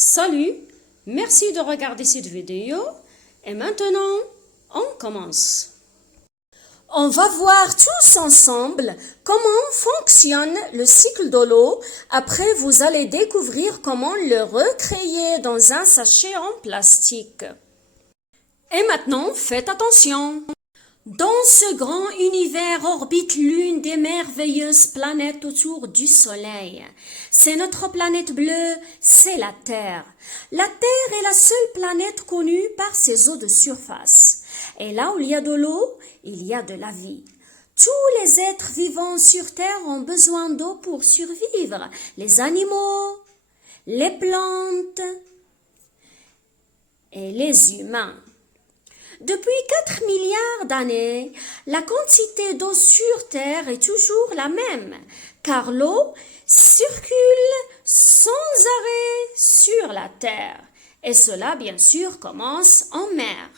Salut, merci de regarder cette vidéo et maintenant on commence. On va voir tous ensemble comment fonctionne le cycle de l'eau. Après, vous allez découvrir comment le recréer dans un sachet en plastique. Et maintenant, faites attention. Dans ce grand univers orbite l'une des merveilleuses planètes autour du Soleil. C'est notre planète bleue, c'est la Terre. La Terre est la seule planète connue par ses eaux de surface. Et là où il y a de l'eau, il y a de la vie. Tous les êtres vivants sur Terre ont besoin d'eau pour survivre. Les animaux, les plantes et les humains. Depuis 4 milliards d'années, la quantité d'eau sur Terre est toujours la même, car l'eau circule sans arrêt sur la Terre. Et cela, bien sûr, commence en mer.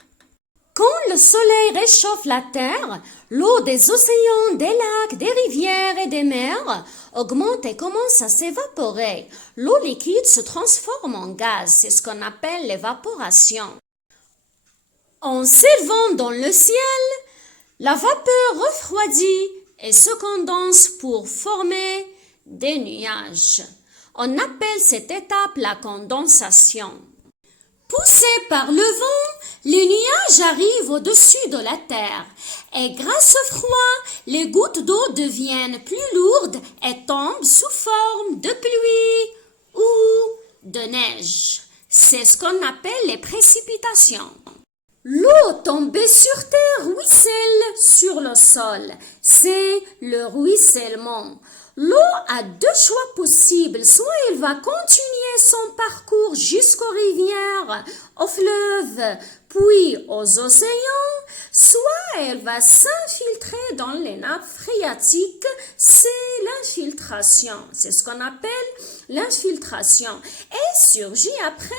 Quand le soleil réchauffe la Terre, l'eau des océans, des lacs, des rivières et des mers augmente et commence à s'évaporer. L'eau liquide se transforme en gaz, c'est ce qu'on appelle l'évaporation. En s'élevant dans le ciel, la vapeur refroidit et se condense pour former des nuages. On appelle cette étape la condensation. Poussés par le vent, les nuages arrivent au-dessus de la terre et grâce au froid, les gouttes d'eau deviennent plus lourdes et tombent sous forme de pluie ou de neige. C'est ce qu'on appelle les précipitations. L'eau tombée sur terre ruisselle sur le sol. C'est le ruissellement. L'eau a deux choix possibles. Soit elle va continuer son parcours jusqu'aux rivières, aux fleuves, puis aux océans, soit elle va s'infiltrer dans les nappes phréatiques. C'est l'infiltration. C'est ce qu'on appelle l'infiltration. Et surgit après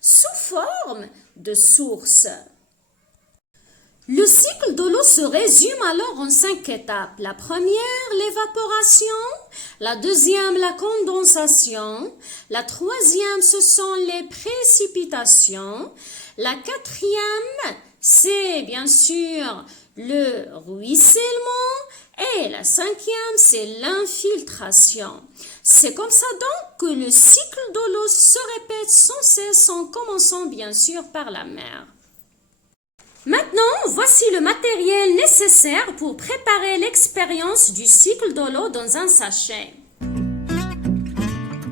sous forme de source. Le cycle de l'eau se résume alors en 5 étapes. La première, l'évaporation. La deuxième, la condensation. La troisième, ce sont les précipitations. La quatrième, c'est bien sûr le ruissellement. Et la cinquième, c'est l'infiltration. C'est comme ça donc que le cycle de l'eau se répète sans cesse en commençant bien sûr par la mer. Maintenant, voici le matériel nécessaire pour préparer l'expérience du cycle de l'eau dans un sachet.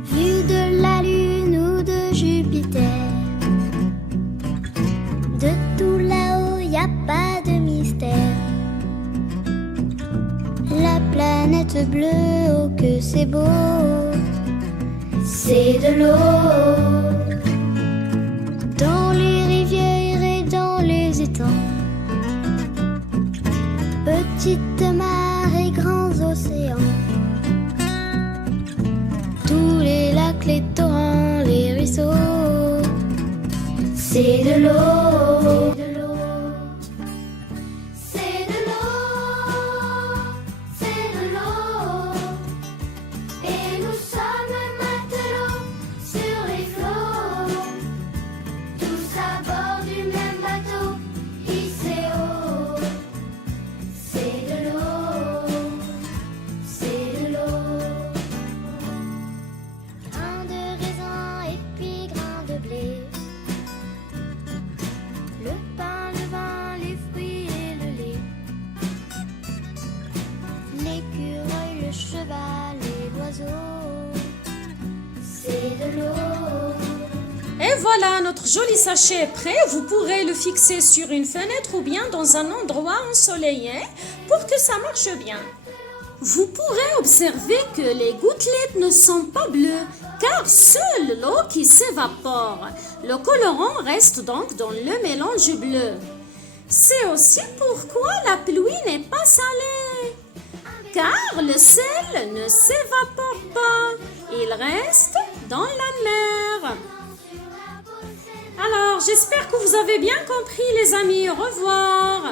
Vue de la Lune ou de Jupiter, de tout là-haut, y a pas de mystère. La planète bleue, oh que c'est beau, c'est de l'eau. Dans les rivières et dans les étangs, petites mares et grands océans, tous les lacs, les torrents, les ruisseaux, c'est de l'eau. Et voilà, notre joli sachet est prêt. Vous pourrez le fixer sur une fenêtre ou bien dans un endroit ensoleillé pour que ça marche bien. Vous pourrez observer que les gouttelettes ne sont pas bleues car seule l'eau qui s'évapore. Le colorant reste donc dans le mélange bleu. C'est aussi pourquoi la pluie n'est pas salée, car le sel ne s'évapore pas, il reste dans la mer. Alors, j'espère que vous avez bien compris les amis, au revoir.